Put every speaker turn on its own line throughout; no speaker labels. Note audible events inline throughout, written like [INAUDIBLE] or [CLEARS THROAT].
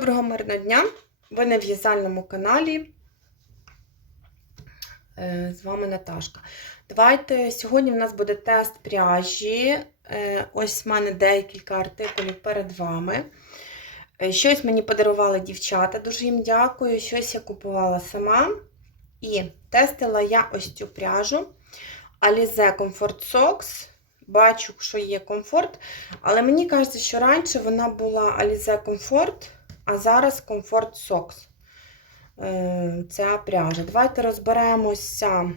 Доброго мирного дня! Ви на в'язальному каналі. Е, З вами Наташка. Давайте сьогодні в нас буде тест пряжі. Е, Ось в мене декілька артикулів перед вами. Е, Щось мені подарували дівчата, дуже їм дякую. Щось я купувала сама. І тестила я ось цю пряжу Alize Comfort Socks. Бачу, що є комфорт. Але мені кажеться, що раніше вона була Alize Comfort, а зараз Comfort Socks. Е, Ця пряжа. Давайте розберемося.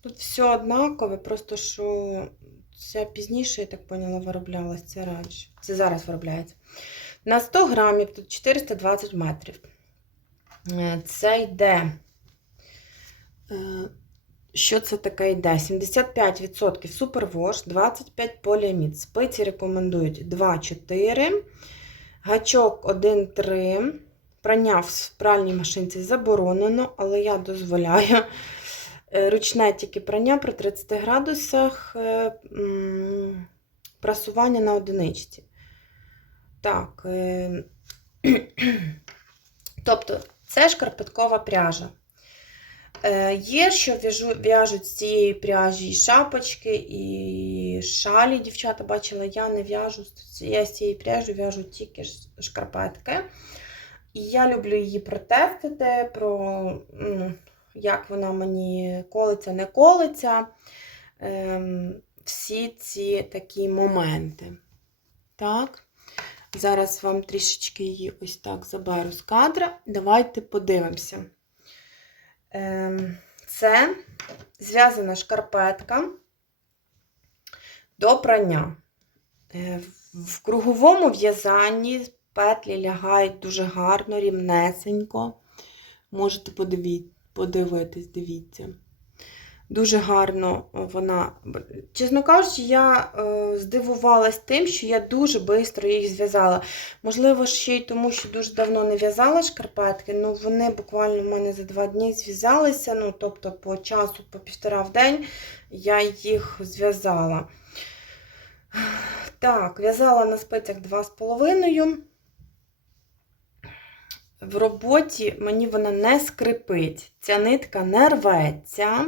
Тут все однакове, просто що це пізніше, я так поняла, вироблялось. Це раніше. Це зараз виробляється. На 100 грамів тут 420 метрів. Е, Це йде. е, що це таке йде? 75% супервош, 25 поліамід. Спиці рекомендують 2-4, гачок 1-3. Прання в пральній машинці заборонено, але я дозволяю. Е, Ручне тільки прання при 30 градусах, е, прасування на одиничці. Так. е, [CLEARS THROAT] Тобто, це шкарпеткова пряжа. Є, що в'яжуть з цієї пряжі і шапочки, і шалі. Дівчата бачила, я не в'яжу. Я з цієї пряжі в'яжу тільки шкарпетки. І я люблю її протестити, про ну, як вона мені колиться, не колиться. Ем, всі ці такі моменти. Так. Зараз вам трішечки її ось так заберу з кадра. Давайте подивимося. Ем, Це зв'язана шкарпетка до прання. Е, В круговому в'язанні петлі лягають дуже гарно, рівнесенько. Можете подивитись, дивіться. Дуже гарно вона. Чесно кажучи, я е, здивувалась тим, що я дуже швидко їх зв'язала. Можливо, ще й тому, що дуже давно не в'язала шкарпетки, ну вони буквально в мене за два дні зв'язалися. Ну, тобто, по часу, по півтора в день я їх зв'язала. Так, в'язала на спицях 2,5. В роботі мені вона не скрипить. Ця нитка не рветься.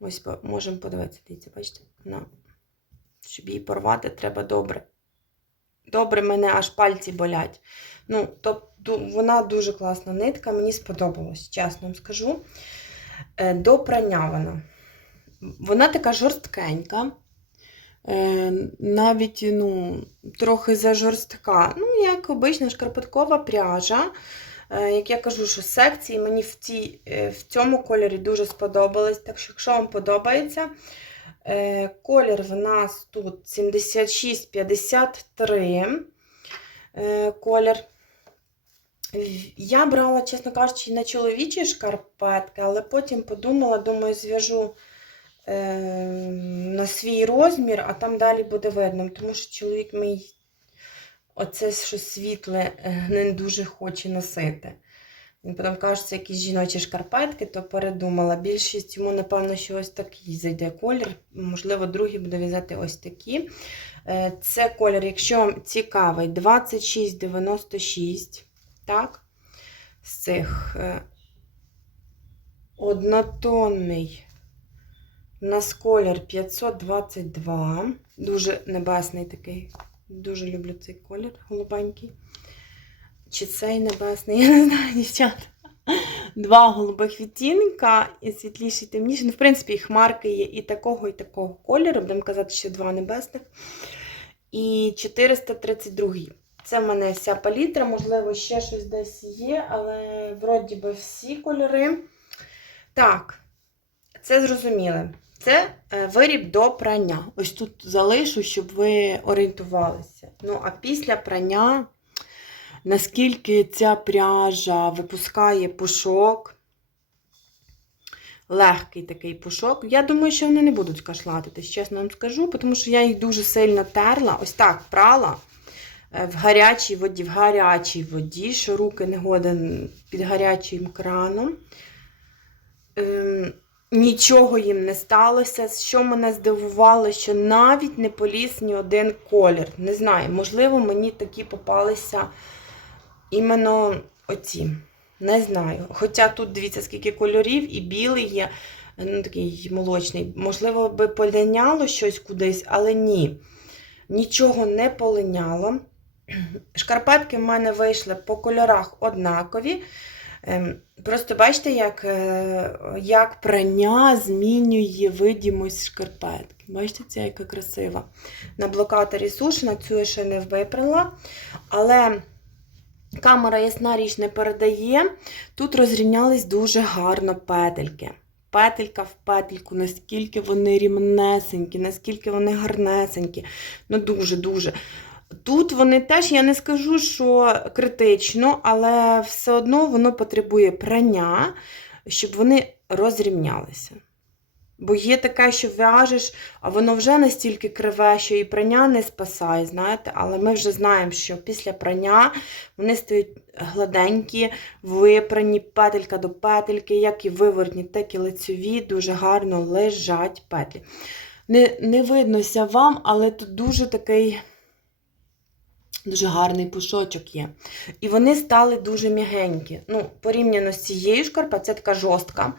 Ось можемо подивитися, дивіться, бачите? Вона, щоб її порвати, треба добре. Добре, мене аж пальці болять. Ну, тобто, вона дуже класна нитка, мені сподобалось, чесно вам скажу. Е, До прання вона. Вона така жорсткенька. Е, навіть ну, трохи зажорстка. Ну, як обична шкарпеткова пряжа. Е, Як я кажу, що секції мені в, цій, е, в цьому кольорі дуже сподобались. Так що, якщо вам подобається, колір в нас тут 76-53 е, колір. Я брала, чесно кажучи, на чоловічі шкарпетки, але потім подумала, думаю, зв'яжу на свій розмір, а там далі буде видно, тому що чоловік мій оце що світле е, не дуже хоче носити. Він потім каже, це якісь жіночі шкарпетки, то передумала. Більшість йому, напевно, що ось такий зайде колір. Можливо, другий буде в'язати ось такі. Е, Це колір, якщо вам цікавий, 2696. Так? З цих е, однотонний. У нас колір 522. Дуже небесний такий. Дуже люблю цей колір голубенький. Чи цей небесний, [LAUGHS] я не знаю, дівчата. Два голубих відтінка, і світліший, і темніший. Ну, в принципі, і хмарки є і такого, і такого кольору. Будемо казати, що два небесних. І 432. Це в мене вся палітра, можливо, ще щось десь є, але вроді би всі кольори. Так, це зрозуміли. Це е, виріб до прання. Ось тут залишу, щоб ви орієнтувалися. Ну, а після прання, наскільки ця пряжа випускає пушок, легкий такий пушок. Я думаю, що вони не будуть кашлатитись, чесно вам скажу, тому що я їх дуже сильно терла. Ось так прала е, в гарячій воді, в гарячій воді, що руки не годен під гарячим краном. Нічого їм не сталося. Що мене здивувало, що навіть не поліз ні один колір. Не знаю, можливо, мені такі попалися іменно оці. Не знаю. Хоча тут дивіться, скільки кольорів, і білий є, ну такий молочний. Можливо, би полиняло щось кудись, але ні. Нічого не полиняло. Шкарпетки в мене вийшли по кольорах однакові. Ем, Просто бачите, як, е, як прання змінює видимость шкарпетки. Бачите, ця яка красива. На блокаторі сушена, цю я ще не випрала. Але камера ясна річ не передає. Тут розрівнялись дуже гарно петельки. Петелька в петельку, наскільки вони рівнесенькі, наскільки вони гарнесенькі. Ну, дуже-дуже. Тут вони теж, я не скажу, що критично, але все одно воно потребує прання, щоб вони розрівнялися. Бо є таке, що в'яжеш, а воно вже настільки криве, що і прання не спасає, знаєте, але ми вже знаємо, що після прання вони стають гладенькі, випрані петелька до петельки, як і виворотні, так і лицеві, дуже гарно лежать петлі. Не, не виднося вам, але тут дуже такий. Дуже гарний пушочок є. І вони стали дуже м'ягенькі. Ну, порівняно з цією шкарпеткою, це така жорстка.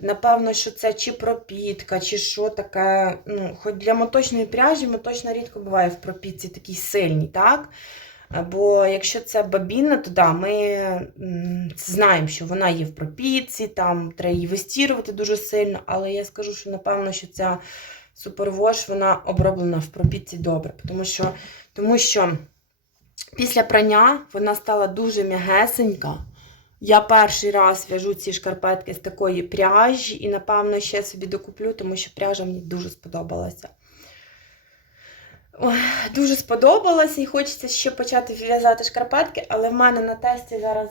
Напевно, що це чи пропітка, чи що таке. Ну, Хоч для моточної пряжі моточна рідко буває в пропітці такій сильній, так? Бо якщо це бабіна, то да, ми знаємо, що вона є в пропітці, там треба її вистірувати дуже сильно, але я скажу, що напевно, що ця супервош вона оброблена в пропітці добре, тому що, тому що після прання вона стала дуже м'ягесенька. Я перший раз в'яжу ці шкарпетки з такої пряжі і, напевно, ще собі докуплю, тому що пряжа мені дуже сподобалася. Дуже сподобалася і хочеться ще почати в'язати шкарпетки, але в мене на тесті зараз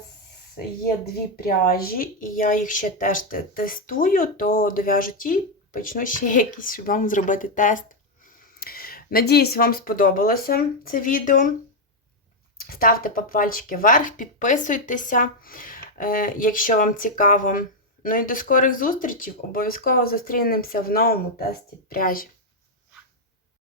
є дві пряжі, і я їх ще теж тестую, то дов'яжу ті, почну ще якісь, щоб вам зробити тест. Надіюсь, вам сподобалося це відео. Ставте пальчики вверх, підписуйтеся, е, якщо вам цікаво. Ну і до скорих зустрічей. Обов'язково зустрінемося в новому тесті пряжі.